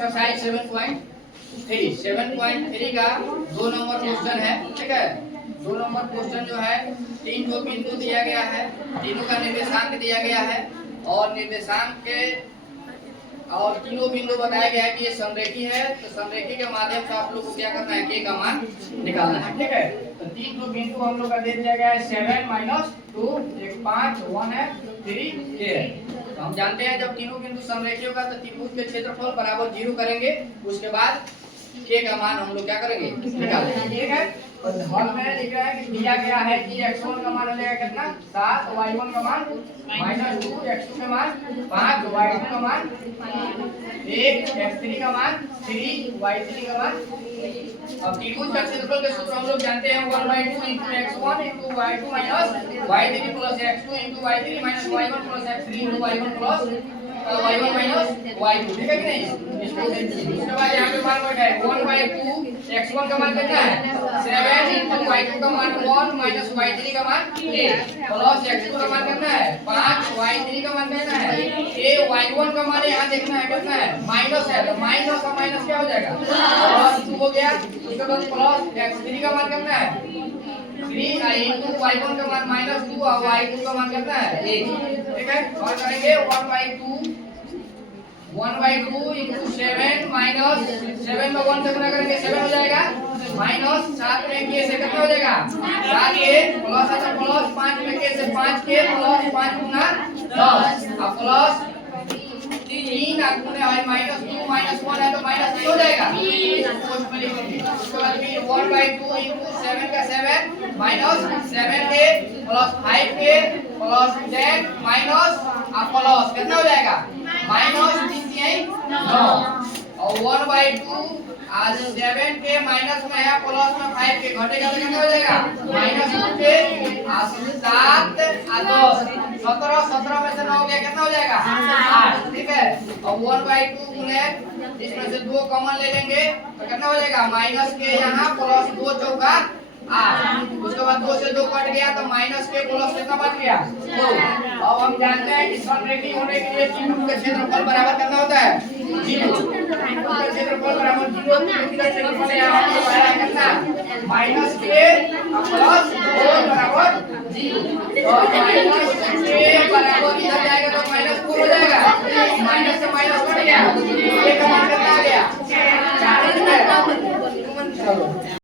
Exercise 7.3 का 2 number question है। ठीक है, 2 नंबर क्वेश्चन जो है 3 को बिंदु दिया गया है, तीनों का निर्देशांक दिया गया है और निर्देशांक के और तीनों बिंदु बताया गया है कि ये संरेखी है। तो संरेखी के माध्यम से आप लोग को क्या करना है, के का मान निकालना है। ठीक है, तो 3 बिंदु हम लोग का दे दिया गया है 7 - 2 एक 5 1 है 3 के है। तो हम जानते हैं जब तीनों बिंदु संरेखी होगा तो त्रिभुज के क्षेत्रफल बराबर 0 करेंगे, उसके बाद के का मान हम लोग क्या करेंगे, निकालेंगे। ठीक है, और हल में लिख रहा है कि दिया गया है कि x1 का मान हो जाएगा कितना 7, y1 का मान -2, x2 का मान 5, y2 का मान 1, x3 का मान 3, y3 का मान। अब त्रिभुज का क्षेत्रफल के सूत्र हम लोग जानते हैं 1/2 × x1 × y2 - y3 + x2 × y3 - y1 + x3 × y1 + y1 - y2। ठीक है कि नहीं, इसके बाद यहाँ पे मान बैठा है 1/2 x1 का मान कितना है 7 × y2 का मान 1 - y3 का मान 8 प्लस x2 का मान कितना है 5, y3 का मान कितना है a, y1 का मान यहाँ देखना है कितना है माइनस है, तो माइनस का माइनस क्या हो जाएगा प्लस 2 हो गया। उसके बाद प्लस x3 का मान कितना है 3 × y1 का मान -2 और y2 का मान कितना है 1। ठीक है, और करेंगे 1/2 × 7 माइनस 7 में 1 से गुणा करेंगे 7 हो जाएगा, माइनस 7 में के से कितना हो जाएगा 7 के प्लस आता प्लस 5 में के से 5 के प्लस 5 गुना 10 और प्लस 3 गुना है -2 -1 है तो -3 हो जाएगा। उसके बाद फिर 1/2 × 7 का 7 माइनस 7 के प्लस 5 के प्लस 10 माइनस और प्लस कितना हो जाएगा -9 और 1/2 आज 7 के माइनस में है प्लस में 5 के घटेगा तो कितना हो जाएगा -2 के 7 और 10 17 17 में से 9 गया कितना हो जाएगा 8। ठीक है, और 1/2 गुने इसमें से 2 कॉमन ले लेंगे तो कितना हो जाएगा माइनस के यहाँ प्लस 2 चौका 8। उसके बाद 2 से 2 कट गया तो माइनस के प्लस कितना बच गया 2। अब हम जानते हैं कि संरेखी होने के लिए त्रिभुज का क्षेत्रफल बराबर कितना होता है 0। त्रिभुज का क्षेत्रफल बराबर 0, त्रिभुज का क्षेत्रफल यहाँ पे बराबर कितना माइनस के प्लस 2 बराबर 0। तो माइनस के बराबर इधर जाएगा तो -4 हो जाएगा, माइनस से माइनस कट गया, ये का मान कितना आ गया 4।